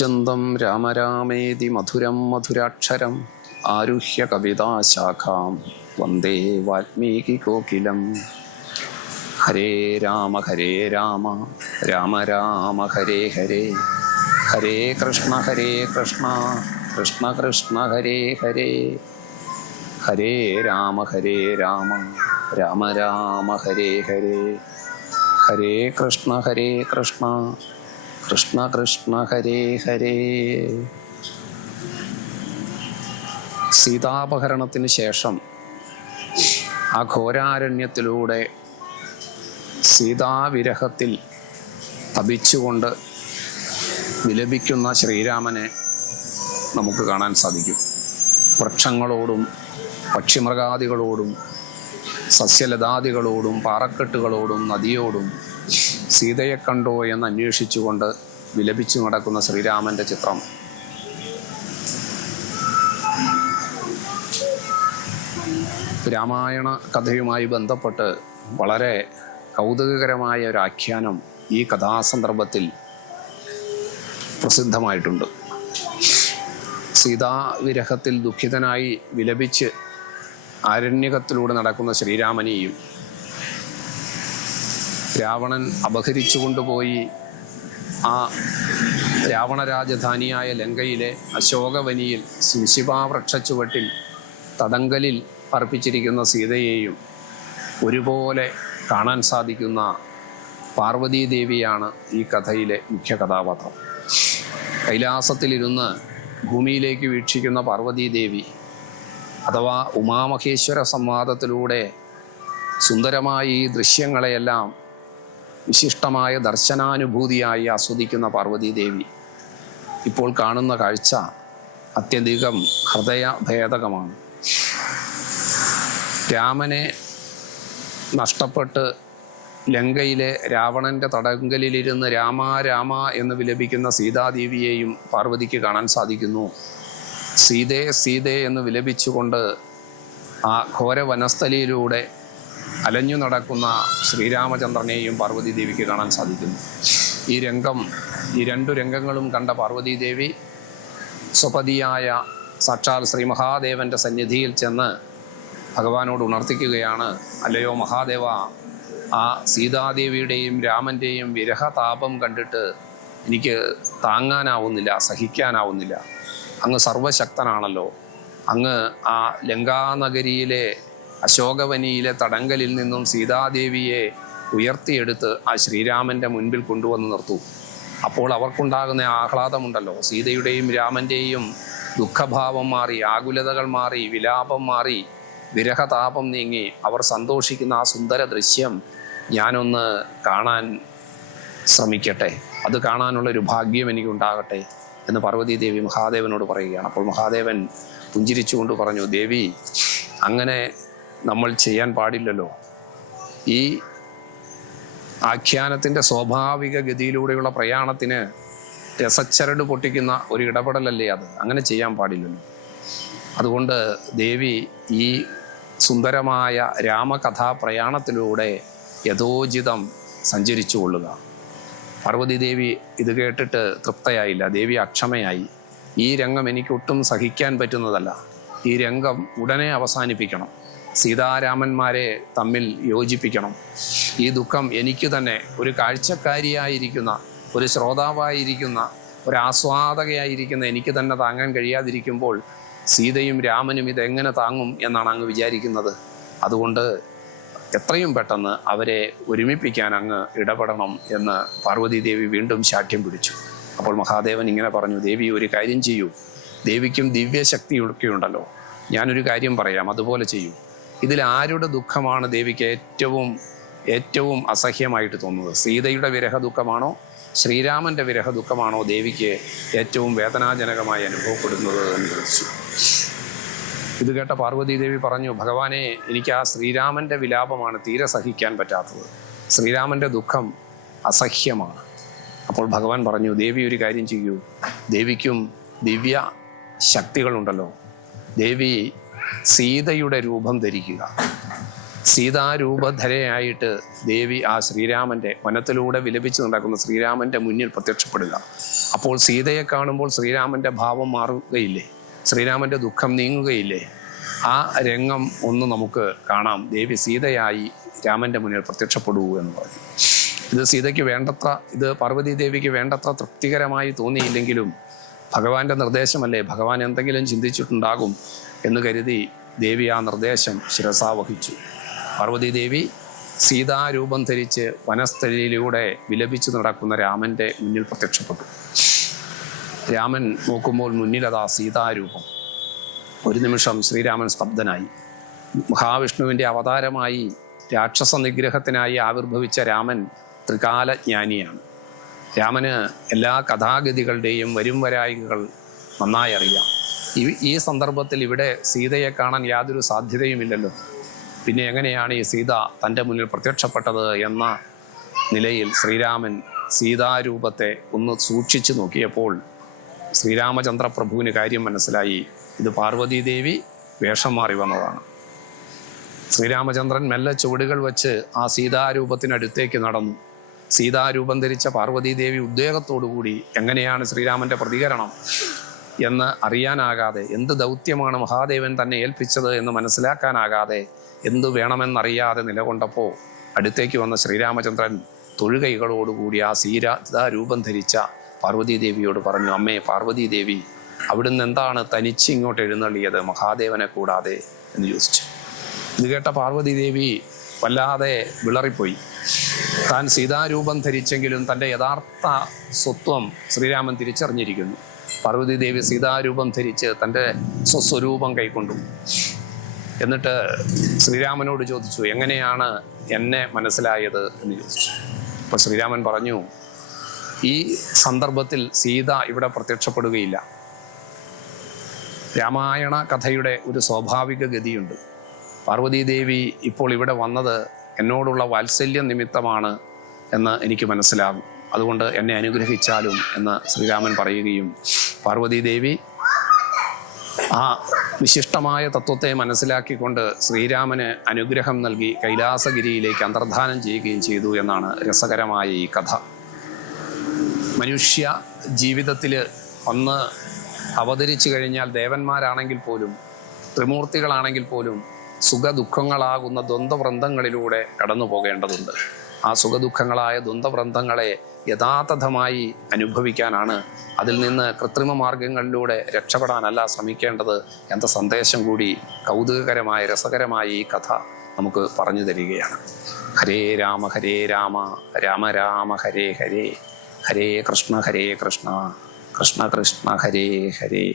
കൂജന്തം രാമരാമേതി മധുരം മധുരാക്ഷരം ആരുഹ്യ കവിതാശാഖാം വന്ദേ വാൽമീകി കോകിലം. ഹരേ രാമ ഹരേ രാമ രാമ രാമ ഹരേ ഹരേ. ഹരേ കൃഷ്ണ ഹരേ കൃഷ്ണ കൃഷ്ണ കൃഷ്ണ ഹരേ ഹരേ. ഹരേ രാമ ഹരേ രാമ രാമ രാമ ഹരേ ഹരേ. ഹരേ കൃഷ്ണ ഹരേ കൃഷ്ണ. കൃഷ്ണ കൃഷ്ണ ഹരേ ഹരേ. സീതാപഹരണത്തിന് ശേഷം ആ ഘോരാരണ്യത്തിലൂടെ സീതാവിരഹത്തിൽ തപിച്ചുകൊണ്ട് വിലപിക്കുന്ന ശ്രീരാമനെ നമുക്ക് കാണാൻ സാധിക്കും. വൃക്ഷങ്ങളോടും പക്ഷിമൃഗാദികളോടും സസ്യലതാദികളോടും പാറക്കെട്ടുകളോടും നദിയോടും സീതയെ കണ്ടോ എന്ന് അന്വേഷിച്ചുകൊണ്ട് വിലപിച്ചു നടക്കുന്ന ശ്രീരാമന്റെ ചിത്രം. രാമായണ കഥയുമായി ബന്ധപ്പെട്ട് വളരെ കൗതുകകരമായ ഒരു ആഖ്യാനം ഈ കഥാസന്ദർഭത്തിൽ പ്രസിദ്ധമായിട്ടുണ്ട്. സീതാവിരഹത്തിൽ ദുഃഖിതനായി വിലപിച്ച് ആരണ്യകത്തിലൂടെ നടക്കുന്ന ശ്രീരാമനെയും രാവണൻ അപഹരിച്ചു കൊണ്ടുപോയി. ആ രാവണ രാജധാനിയായ ലങ്കയിലെ അശോകവനിയിൽ ശിംശിപാവൃക്ഷ ചുവട്ടിൽ തടങ്കലിൽ അർപ്പിച്ചിരിക്കുന്ന സീതയെയും ഒരുപോലെ കാണാൻ സാധിക്കുന്ന പാർവതീദേവിയാണ് ഈ കഥയിലെ മുഖ്യ കഥാപാത്രം. കൈലാസത്തിലിരുന്ന് ഭൂമിയിലേക്ക് വീക്ഷിക്കുന്ന പാർവതീദേവി അഥവാ ഉമാമഹേശ്വര സംവാദത്തിലൂടെ സുന്ദരമായ ഈ ദൃശ്യങ്ങളെയെല്ലാം വിശിഷ്ടമായ ദർശനാനുഭൂതിയായി ആസ്വദിക്കുന്ന പാർവതീദേവി ഇപ്പോൾ കാണുന്ന കാഴ്ച അത്യധികം ഹൃദയഭേദകമാണ്. രാമനെ നഷ്ടപ്പെട്ട് ലങ്കയിലെ രാവണന്റെ തടങ്കലിലിരുന്ന് രാമ രാമ എന്ന് വിലപിക്കുന്ന സീതാദേവിയെയും പാർവതിക്ക് കാണാൻ സാധിക്കുന്നു. സീതേ സീതേ എന്ന് വിലപിച്ചുകൊണ്ട് ആ ഘോര വനസ്ഥലിയിലൂടെ അലഞ്ഞു നടക്കുന്ന ശ്രീരാമചന്ദ്രനെയും പാർവതി ദേവിക്ക് കാണാൻ സാധിക്കുന്നു. ഈ രംഗം ഈ രണ്ടു രംഗങ്ങളും കണ്ട പാർവതി ദേവി സ്വപതിയായ സാക്ഷാൽ ശ്രീ മഹാദേവന്റെ സന്നിധിയിൽ ചെന്ന് ഭഗവാനോട് ഉണർത്തിക്കുകയാണ് അല്ലയോ മഹാദേവ ആ സീതാദേവിയുടെയും രാമന്റെയും വിരഹതാപം കണ്ടിട്ട് എനിക്ക് താങ്ങാനാവുന്നില്ല സഹിക്കാനാവുന്നില്ല. അങ്ങ് സർവശക്തനാണല്ലോ. അങ്ങ് ആ ലങ്കാനഗരിയിലെ അശോകവനിയിലെ തടങ്കലിൽ നിന്നും സീതാദേവിയെ ഉയർത്തിയെടുത്ത് ആ ശ്രീരാമന്റെ മുൻപിൽ കൊണ്ടുവന്ന് നിർത്തു. അപ്പോൾ അവർക്കുണ്ടാകുന്ന ആഹ്ലാദമുണ്ടല്ലോ. സീതയുടെയും രാമന്റെയും ദുഃഖഭാവം മാറി ആകുലതകൾ മാറി വിലാപം മാറി വിരഹതാപം നീങ്ങി അവർ സന്തോഷിക്കുന്ന ആ സുന്ദര ദൃശ്യം ഞാനൊന്ന് കാണാൻ ശ്രമിക്കട്ടെ. അത് കാണാനുള്ള ഒരു ഭാഗ്യം എനിക്കുണ്ടാകട്ടെ എന്ന് പാർവതീദേവി മഹാദേവനോട് പറയുകയാണ്. അപ്പോൾ മഹാദേവൻ പുഞ്ചിരിച്ചുകൊണ്ട് പറഞ്ഞു ദേവി അങ്ങനെ നമ്മൾ ചെയ്യാൻ പാടില്ലല്ലോ. ഈ ആഖ്യാനത്തിന്റെ സ്വാഭാവിക ഗതിയിലൂടെയുള്ള പ്രയാണത്തിന് രസച്ചരട് പൊട്ടിക്കുന്ന ഒരു ഇടപെടലല്ലേ അത്? അങ്ങനെ ചെയ്യാൻ പാടില്ലല്ലോ. അതുകൊണ്ട് ദേവി ഈ സുന്ദരമായ രാമകഥാ പ്രയാണത്തിലൂടെ യഥോചിതം സഞ്ചരിച്ചു കൊള്ളുക. പാർവതി ദേവി ഇത് കേട്ടിട്ട് തൃപ്തയായില്ല. ദേവി അക്ഷമയായി. ഈ രംഗം എനിക്കൊട്ടും സഹിക്കാൻ പറ്റുന്നതല്ല. ഈ രംഗം ഉടനെ അവസാനിപ്പിക്കണം. സീതാരാമന്മാരെ തമ്മിൽ യോജിപ്പിക്കണം. ഈ ദുഃഖം എനിക്ക് തന്നെ ഒരു കാഴ്ചക്കാരിയായിരിക്കുന്ന ഒരു ശ്രോതാവായിരിക്കുന്ന ഒരു ആസ്വാദകയായിരിക്കുന്ന എനിക്ക് തന്നെ താങ്ങാൻ കഴിയാതിരിക്കുമ്പോൾ സീതയും രാമനും ഇതെങ്ങനെ താങ്ങും എന്നാണ് അങ്ങ് വിചാരിക്കുന്നത്. അതുകൊണ്ട് എത്രയും പെട്ടെന്ന് അവരെ ഒരുമിപ്പിക്കാൻ അങ്ങ് ഇടപെടണം എന്ന് പാർവതീദേവി വീണ്ടും ശാഠ്യം പിടിച്ചു. അപ്പോൾ മഹാദേവൻ ഇങ്ങനെ പറഞ്ഞു ദേവി ഒരു കാര്യം ചെയ്യൂ. ദേവിക്കും ദിവ്യശക്തിയൊക്കെ ഉണ്ടല്ലോ ഞാനൊരു കാര്യം പറയാം. അതുപോലെ ചെയ്യൂ. ഇതിൽ ആരുടെ ദുഃഖമാണ് ദേവിക്ക് ഏറ്റവും ഏറ്റവും അസഹ്യമായിട്ട് തോന്നുന്നത്? സീതയുടെ വിരഹ ദുഃഖമാണോ ശ്രീരാമന്റെ വിരഹ ദുഃഖമാണോ ദേവിക്ക് ഏറ്റവും വേദനാജനകമായി അനുഭവപ്പെടുന്നത് എന്ന് ചോദിച്ചു. ഇത് കേട്ട പാർവതി ദേവി പറഞ്ഞു ഭഗവാനെ എനിക്ക് ആ ശ്രീരാമന്റെ വിലാപമാണ് തീരെ സഹിക്കാൻ പറ്റാത്തത്. ശ്രീരാമന്റെ ദുഃഖം അസഹ്യമാണ്. അപ്പോൾ ഭഗവാൻ പറഞ്ഞു ദേവി ഒരു കാര്യം ചെയ്യൂ. ദേവിക്കും ദിവ്യ ശക്തികളുണ്ടല്ലോ. ദേവി സീതയുടെ രൂപം ധരിക്കുക. സീതാരൂപധരയായിട്ട് ദേവി ആ ശ്രീരാമന്റെ വനത്തിലൂടെ വിലപിച്ച് നടക്കുന്ന ശ്രീരാമന്റെ മുന്നിൽ പ്രത്യക്ഷപ്പെടുക. അപ്പോൾ സീതയെ കാണുമ്പോൾ ശ്രീരാമന്റെ ഭാവം മാറുകയില്ലേ? ശ്രീരാമന്റെ ദുഃഖം നീങ്ങുകയില്ലേ? ആ രംഗം ഒന്ന് നമുക്ക് കാണാം. ദേവി സീതയായി രാമന്റെ മുന്നിൽ പ്രത്യക്ഷപ്പെടൂ എന്ന് പറഞ്ഞു. ഇത് സീതയ്ക്ക് വേണ്ടത്ര ഇത് പാർവതി ദേവിക്ക് വേണ്ടത്ര തൃപ്തികരമായി തോന്നിയില്ലെങ്കിലും ഭഗവാന്റെ നിർദ്ദേശമല്ലേ? ഭഗവാൻ എന്തെങ്കിലും ചിന്തിച്ചിട്ടുണ്ടാകും. എന്ന് കരുതി ദേവി ആ നിർദ്ദേശം ശിരസാ വഹിച്ചു പാർവതി ദേവി സീതാരൂപം ധരിച്ച് വനസ്ഥലിയിലൂടെ വിലപിച്ചു നടക്കുന്ന രാമന്റെ മുന്നിൽ പ്രത്യക്ഷപ്പെട്ടു. രാമൻ നോക്കുമ്പോൾ മുന്നിലതാ സീതാരൂപം. ഒരു നിമിഷം ശ്രീരാമൻ സ്തബ്ധനായി. മഹാവിഷ്ണുവിന്റെ അവതാരമായി രാക്ഷസ നിഗ്രഹത്തിനായി ആവിർഭവിച്ച രാമൻ ത്രികാലജ്ഞാനിയാണ്. രാമന് എല്ലാ കഥാഗതികളുടെയും വരും വരായികകൾ നന്നായി അറിയാം ഈ ഈ സന്ദർഭത്തിൽ ഇവിടെ സീതയെ കാണാൻ യാതൊരു സാധ്യതയുമില്ലല്ലോ. പിന്നെ എങ്ങനെയാണ് ഈ സീത തന്റെ മുന്നിൽ പ്രത്യക്ഷപ്പെട്ടത് എന്ന നിലയിൽ ശ്രീരാമൻ സീതാരൂപത്തെ ഒന്ന് സൂക്ഷിച്ചു നോക്കിയപ്പോൾ ശ്രീരാമചന്ദ്ര പ്രഭുവിന് കാര്യം മനസ്സിലായി. ഇത് പാർവതീദേവി വേഷം മാറി വന്നതാണ്. ശ്രീരാമചന്ദ്രൻ മെല്ലെ ചുവടുകൾ വച്ച് ആ സീതാരൂപത്തിനടുത്തേക്ക് നടന്നു. സീതാരൂപം ധരിച്ച പാർവതീദേവി ഉദ്വേഗത്തോടുകൂടി എങ്ങനെയാണ് ശ്രീരാമന്റെ പ്രതികരണം? എന്ന് അറിയാനാകാതെ എന്ത് ദൗത്യമാണ് മഹാദേവൻ തന്നെ ഏൽപ്പിച്ചത് എന്ന് മനസ്സിലാക്കാനാകാതെ എന്തു വേണമെന്നറിയാതെ നിലകൊണ്ടപ്പോൾ അടുത്തേക്ക് വന്ന ശ്രീരാമചന്ദ്രൻ തൊഴുകൈകളോടുകൂടി ആ സീതാരൂപം ധരിച്ച പാർവതീദേവിയോട് പറഞ്ഞു അമ്മേ പാർവതീദേവി അവിടുന്ന് എന്താണ് തനിച്ച് ഇങ്ങോട്ട് എഴുന്നള്ളിയത് മഹാദേവനെ കൂടാതെ? എന്ന് ചോദിച്ചു. ഇത് കേട്ട പാർവതീദേവി വല്ലാതെ വിളറിപ്പോയി. താൻ സീതാരൂപം ധരിച്ചെങ്കിലും തന്റെ യഥാർത്ഥ സ്വത്വം ശ്രീരാമൻ തിരിച്ചറിഞ്ഞിരിക്കുന്നു. പാർവതീദേവി സീതാരൂപം ധരിച്ച് തന്റെ സ്വസ്വരൂപം കൈക്കൊണ്ടു. എന്നിട്ട് ശ്രീരാമനോട് ചോദിച്ചു എങ്ങനെയാണ് എന്നെ മനസ്സിലായത്? എന്ന് ചോദിച്ചു. അപ്പോൾ ശ്രീരാമൻ പറഞ്ഞു ഈ സന്ദർഭത്തിൽ സീത ഇവിടെ പ്രത്യക്ഷപ്പെടുകയില്ല. രാമായണ കഥയുടെ ഒരു സ്വാഭാവിക ഗതിയുണ്ട്. പാർവതീദേവി ഇപ്പോൾ ഇവിടെ വന്നത് എന്നോടുള്ള വാത്സല്യ നിമിത്തമാണ് എന്ന് എനിക്ക് മനസ്സിലാകും. അതുകൊണ്ട് എന്നെ അനുഗ്രഹിച്ചാലും എന്ന് ശ്രീരാമൻ പറയുകയും പാർവതീദേവി ആ വിശിഷ്ടമായ തത്വത്തെ മനസ്സിലാക്കിക്കൊണ്ട് ശ്രീരാമന് അനുഗ്രഹം നൽകി കൈലാസഗിരിയിലേക്ക് അന്തർധാനം ചെയ്യുകയും ചെയ്തു എന്നാണ് രസകരമായ ഈ കഥ. മനുഷ്യ ജീവിതത്തിൽ ഒന്ന് അവതരിച്ചു കഴിഞ്ഞാൽ ദേവന്മാരാണെങ്കിൽ പോലും ത്രിമൂർത്തികളാണെങ്കിൽ പോലും സുഖദുഃഖങ്ങളാകുന്ന ദ്വന്ദ്വവൃന്ദങ്ങളിലൂടെ കടന്നു പോകേണ്ടതുണ്ട് ആ സുഖദുഃഖങ്ങളായ ദ്വന്ദ്വവൃന്ദങ്ങളെ യഥാതഥമായി അനുഭവിക്കാനാണ് അതിൽ നിന്ന് കൃത്രിമ മാർഗങ്ങളിലൂടെ രക്ഷപ്പെടാനല്ല ശ്രമിക്കേണ്ടത് എന്ന സന്ദേശം കൂടി കൗതുകകരമായ രസകരമായ ഈ കഥ നമുക്ക് പറഞ്ഞു തരികയാണ്. ഹരേ രാമ ഹരേ രാമ രാമ രാമ ഹരേ ഹരേ. ഹരേ കൃഷ്ണ ഹരേ കൃഷ്ണ. കൃഷ്ണ കൃഷ്ണ ഹരേ ഹരേ.